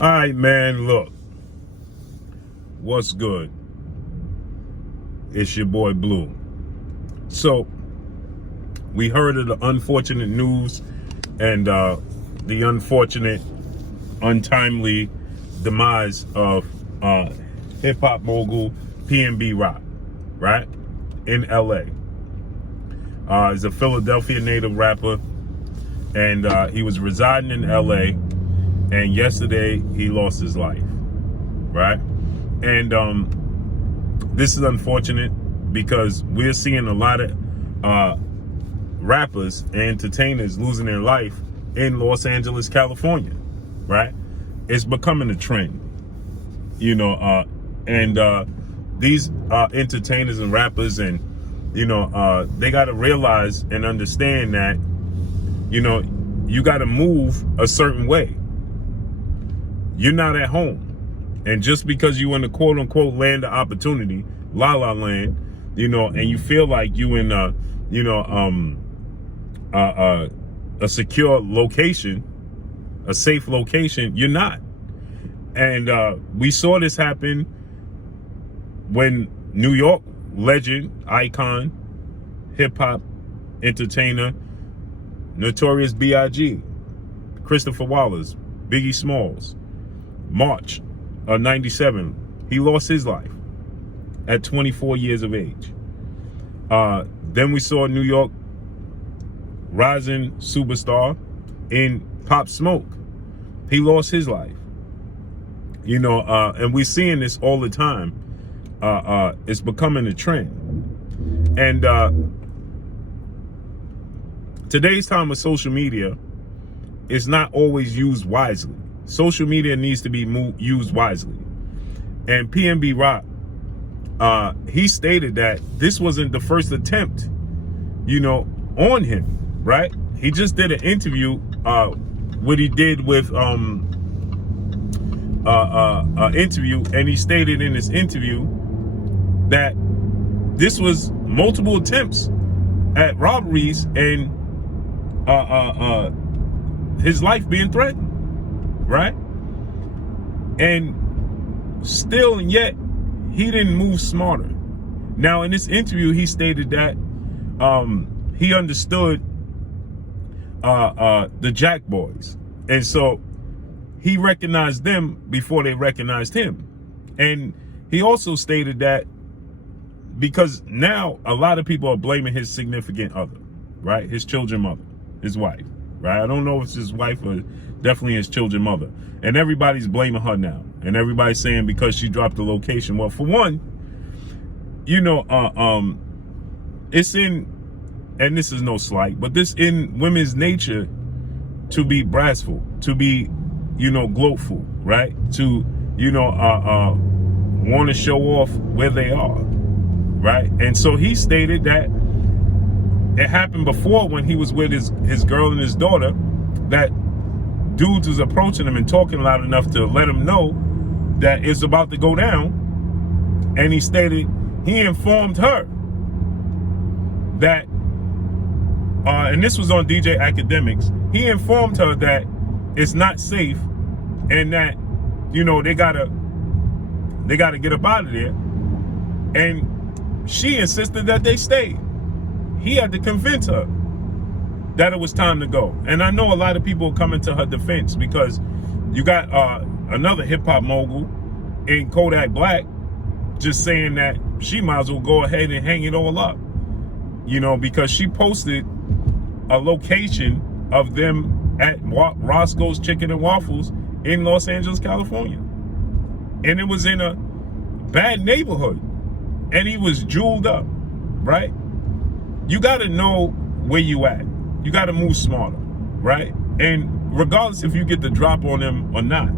All right, man, look. What's good? It's your boy Blue. So, we heard of the unfortunate news and the unfortunate, untimely demise of hip-hop mogul PnB Rock, right? In LA. He's a Philadelphia native rapper, and he was residing in LA, and yesterday he lost his life, right? And this is unfortunate because we're seeing a lot of rappers and entertainers losing their life in Los Angeles, California, right? It's becoming a trend, you know, and these entertainers and rappers and, you know, they got to realize and understand that, you know, you got to move a certain way. You're not at home. And just because you in the quote unquote land of opportunity, La La Land, you know, and you feel like you in a, you know, a secure location, a safe location, you're not. And we saw this happen when New York legend, icon, hip hop entertainer, Notorious B.I.G., Christopher Wallace, Biggie Smalls, March of '97, he lost his life at 24 years of age. Then we saw New York rising superstar in Pop Smoke. He lost his life. You know, and we're seeing this all the time. It's becoming a trend. And today's time with social media is not always used wisely. Social media needs to be used wisely. And PnB Rock, he stated that this wasn't the first attempt, you know, on him, right? He just did an interview, what he did with interview, and he stated in this interview that this was multiple attempts at robberies and his life being threatened, right? And still and yet he didn't move smarter. Now in this interview he stated that he understood the Jack Boys, and so he recognized them before they recognized him. And he also stated that because now a lot of people are blaming his significant other, right? His children mother, his wife, right? I don't know if it's his wife or definitely his children mother. And everybody's blaming her now. And everybody's saying because she dropped the location. Well, for one, you know, it's in, and this is no slight, but this in women's nature to be brassful, to be, you know, gloatful, right? To, you know, want to show off where they are, right? And so he stated that it happened before when he was with his girl and his daughter, that dudes was approaching him and talking loud enough to let him know that it's about to go down. And he stated he informed her that, and this was on DJ Academics, he informed her that it's not safe and that, you know, they gotta get up out of there. And she insisted that they stay. He had to convince her that it was time to go. And I know a lot of people are coming to her defense because you got another hip-hop mogul in Kodak Black just saying that she might as well go ahead and hang it all up, you know, because she posted a location of them at Roscoe's Chicken and Waffles in Los Angeles, California. And it was in a bad neighborhood. And he was jeweled up, right? You got to know where you at. You got to move smarter, right? And regardless if you get the drop on them or not,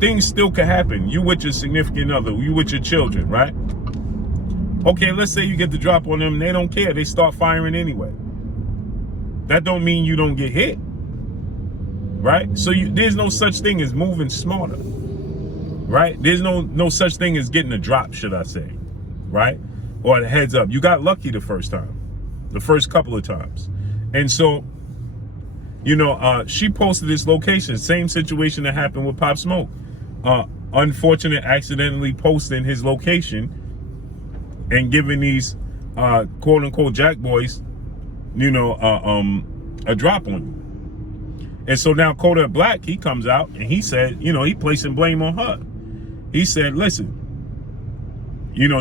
things still could happen. You with your significant other, you with your children, right? Okay, let's say you get the drop on them, they don't care. They start firing anyway. That don't mean you don't get hit, right? So there's no such thing as moving smarter, right? There's no such thing as getting a drop, should I say, right? Or the heads up. You got lucky the first time, the first couple of times. And so she posted this location, same situation that happened with Pop Smoke. Unfortunate accidentally posting his location and giving these quote unquote jack boys, a drop on you. And so now Kodak Black, he comes out and he said, he placing blame on her. He said, listen,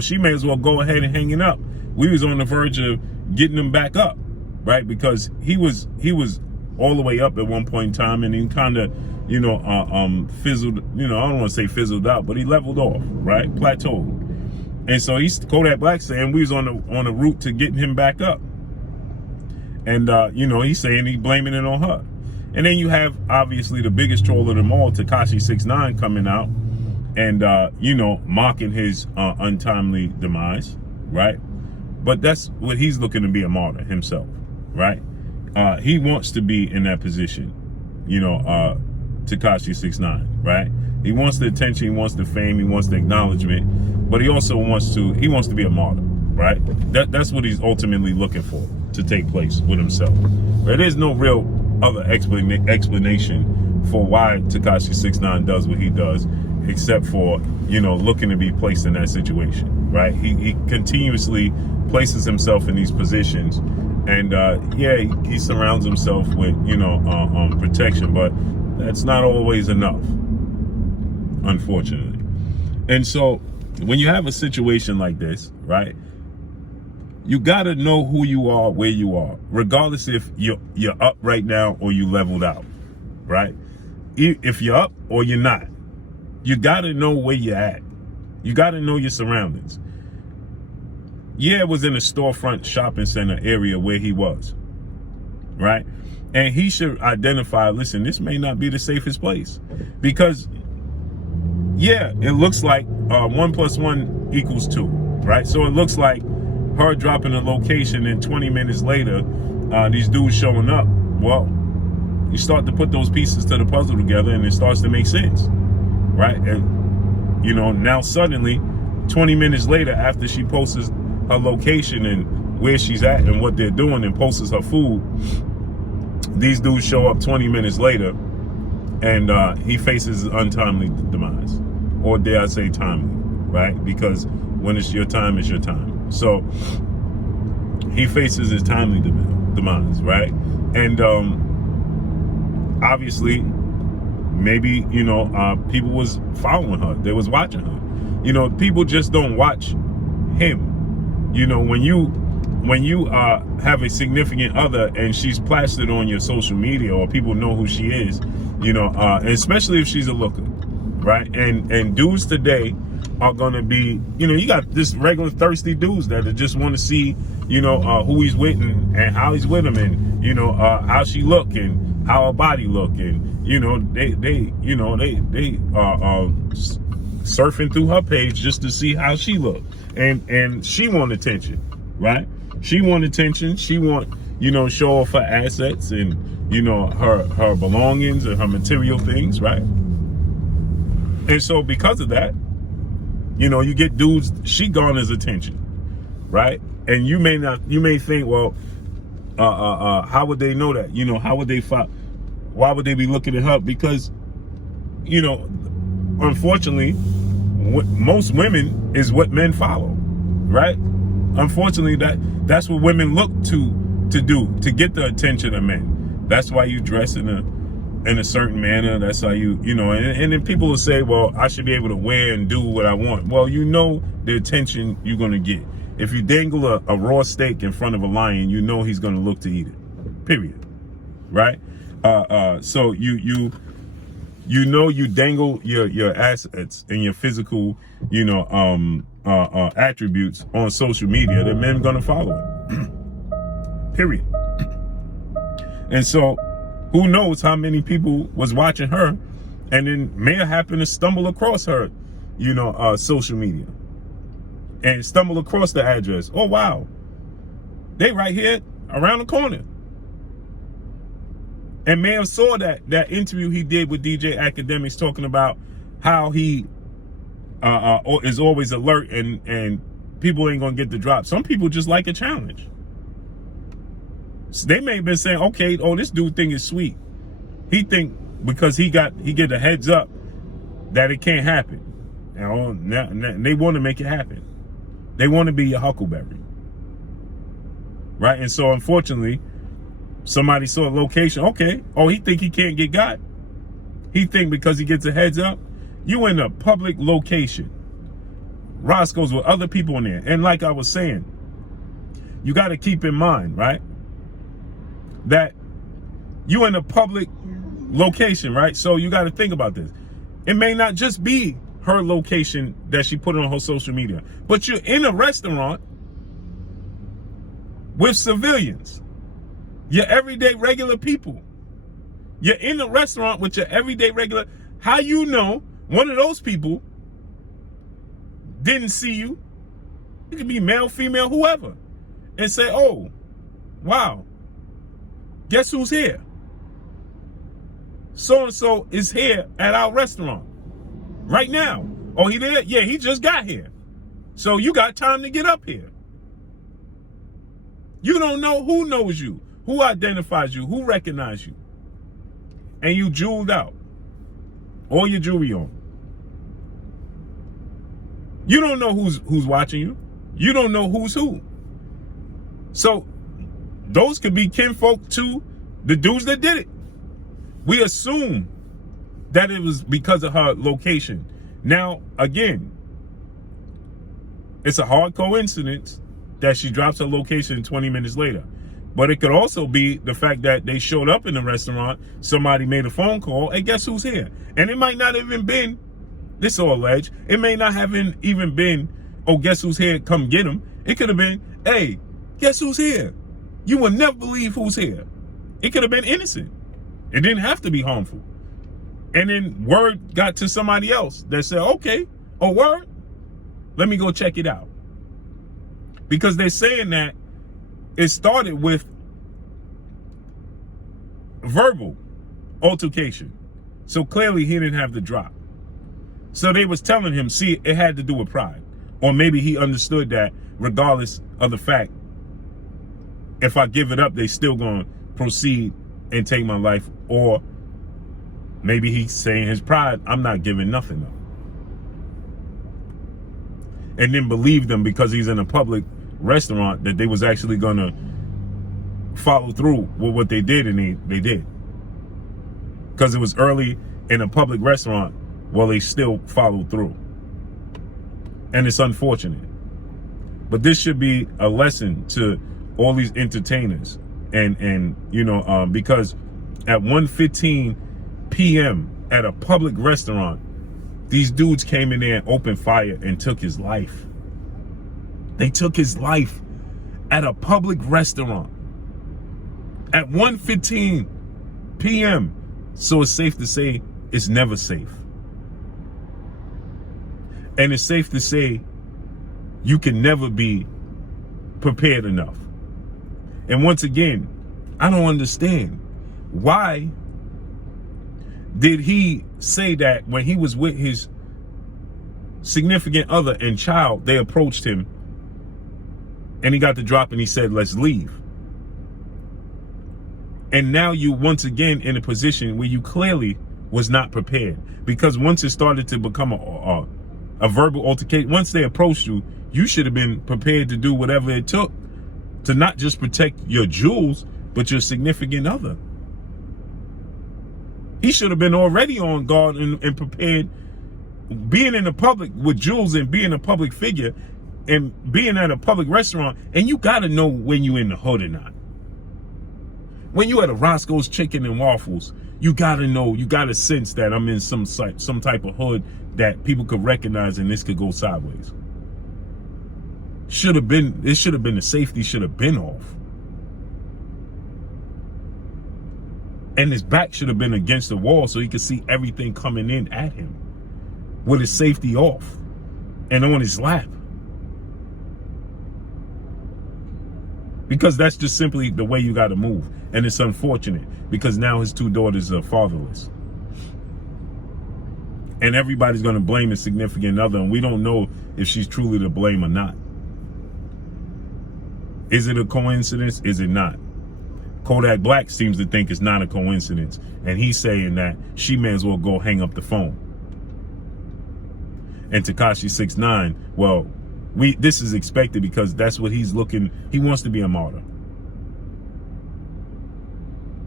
she may as well go ahead and hang it up. We was on the verge of getting him back up, right? Because he was all the way up at one point in time, and he kind of, fizzled, I don't want to say fizzled out, but he leveled off, right? Plateaued. And so Kodak Black saying we was on the route to getting him back up. And, he's saying he's blaming it on her. And then you have, obviously, the biggest troll of them all, TEKASHI 6ix9ine, coming out and, mocking his untimely demise, right? But that's what he's looking to be, a martyr himself, right? He wants to be in that position, TEKASHI 6ix9ine, right? He wants the attention, he wants the fame, he wants the acknowledgement, but he also wants to be a martyr, right? That's what he's ultimately looking for to take place with himself. There is no real other explanation for why TEKASHI 6ix9ine does what he does, except for, looking to be placed in that situation, right? He continuously places himself in these positions, and he surrounds himself with, protection, but that's not always enough, unfortunately. And so when you have a situation like this, right, you got to know who you are, where you are, regardless if you're up right now or you leveled out, right? If you're up or you're not, you got to know where you're at. You got to know your surroundings. Yeah, it was in a storefront shopping center area where he was, right? And he should identify, listen, this may not be the safest place, because yeah, it looks like 1 + 1 = 2, right? So it looks like her dropping a location and 20 minutes later, these dudes showing up. Well, you start to put those pieces to the puzzle together and it starts to make sense, right? And, now suddenly 20 minutes later, after she posts her location and where she's at and what they're doing and posts her food, these dudes show up 20 minutes later and he faces his untimely demise, or dare I say timely, right? Because when it's your time, it's your time. So he faces his timely demise, right? And obviously, maybe, people was following her. They was watching her. People just don't watch him. When you have a significant other and she's plastered on your social media, or people know who she is, and especially if she's a looker, right? And dudes today are gonna be, you got this regular thirsty dudes that just want to see, who he's with and how he's with him, and how she look and how her body look, and they are surfing through her page just to see how she look, and she want attention, right? She want attention. She want, show off her assets and her belongings and her material things, right? And so because of that, you get dudes, she garners attention, right? And you may think, well, how would they know that? How would they why would they be looking at her? Because, unfortunately, most women is what men follow, right? Unfortunately, that's what women look to do to get the attention of men. That's why you dress in a certain manner. That's how and then people will say, well, I should be able to wear and do what I want. Well, the attention you're going to get. If you dangle a raw steak in front of a lion, he's going to look to eat it, period, right? So you dangle your assets and your physical, attributes on social media, that men are going to follow it, period. And so who knows how many people was watching her and then may have happened to stumble across her, social media, and stumble across the address. Oh, wow, they right here around the corner. And may have saw that interview he did with DJ Academics, talking about how he is always alert and people ain't gonna get the drop. Some people just like a challenge. So they may have been saying, okay, oh, this dude thing is sweet. He think because he get a heads up that it can't happen. Now they want to make it happen. They want to be your huckleberry. Right? And so unfortunately, somebody saw a location. Okay. Oh, he think he can't get got. He think because he gets a heads up. You in a public location. Roscoe's with other people in there. And like I was saying, you got to keep in mind, right, that you in a public location, right? So you got to think about this. It may not just be her location that she put on her social media, but you're in a restaurant with civilians, your everyday regular people. You're in a restaurant with your everyday regular. How you know one of those people didn't see you? It could be male, female, whoever, and say, oh, wow, guess who's here? So-and-so is here at our restaurant right now. Oh, he there? Yeah, he just got here. So you got time to get up here. You don't know who knows you, who identifies you, who recognizes you. And you jeweled out. All your jewelry on. You don't know who's watching you. You don't know who's who. So those could be kinfolk to the dudes that did it. We assume that it was because of her location. Now, again, it's a hard coincidence that she drops her location 20 minutes later. But it could also be the fact that they showed up in the restaurant, somebody made a phone call, and guess who's here? And it might not even been, this all alleged, it may not have even been, oh, guess who's here, come get him. It could have been, hey, guess who's here? You will never believe who's here. It could have been innocent. It didn't have to be harmful. And then word got to somebody else that said, okay, oh, word? Let me go check it out. Because they're saying that it started with verbal altercation. So clearly he didn't have the drop. So they was telling him, see, it had to do with pride. Or maybe he understood that regardless of the fact, if I give it up, they still gonna proceed and take my life. Or maybe he's saying his pride, I'm not giving nothing up. And then believe them because he's in a public restaurant that they was actually gonna follow through with what they did, and they did. Because it was early in a public restaurant, well, they still followed through. And it's unfortunate. But this should be a lesson to all these entertainers. And you know, because at 1:15 p.m. at a public restaurant, these dudes came in there and opened fire and took his life. They took his life at a public restaurant at 1:15 p.m. So it's safe to say it's never safe. And it's safe to say you can never be prepared enough. And once again, I don't understand why did he say that when he was with his significant other and child, they approached him and he got the drop and he said, let's leave. And now you once again in a position where you clearly was not prepared, because once it started to become a verbal altercation, once they approached you, you should have been prepared to do whatever it took to not just protect your jewels, but your significant other. He should have been already on guard and prepared. Being in the public with jewels and being a public figure and being at a public restaurant, and you got to know when you in the hood or not. When you at a Roscoe's Chicken and Waffles, you got to know, you got to sense that I'm in some type of hood that people could recognize, and this could go sideways. It should have been the safety should have been off. And his back should have been against the wall so he could see everything coming in at him with his safety off and on his lap. Because that's just simply the way you got to move. And it's unfortunate because now his two daughters are fatherless. And everybody's going to blame his significant other, and we don't know if she's truly to blame or not. Is it a coincidence? Is it not? Kodak Black seems to think it's not a coincidence, and he's saying that she may as well go hang up the phone. And TEKASHI 6ix9ine, well, this is expected because that's what he's looking. He wants to be a martyr.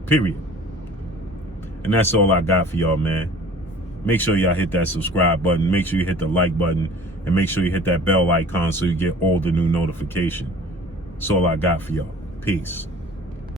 Period. And that's all I got for y'all, man. Make sure y'all hit that subscribe button. Make sure you hit the like button. And make sure you hit that bell icon so you get all the new notifications. That's all I got for y'all. Peace.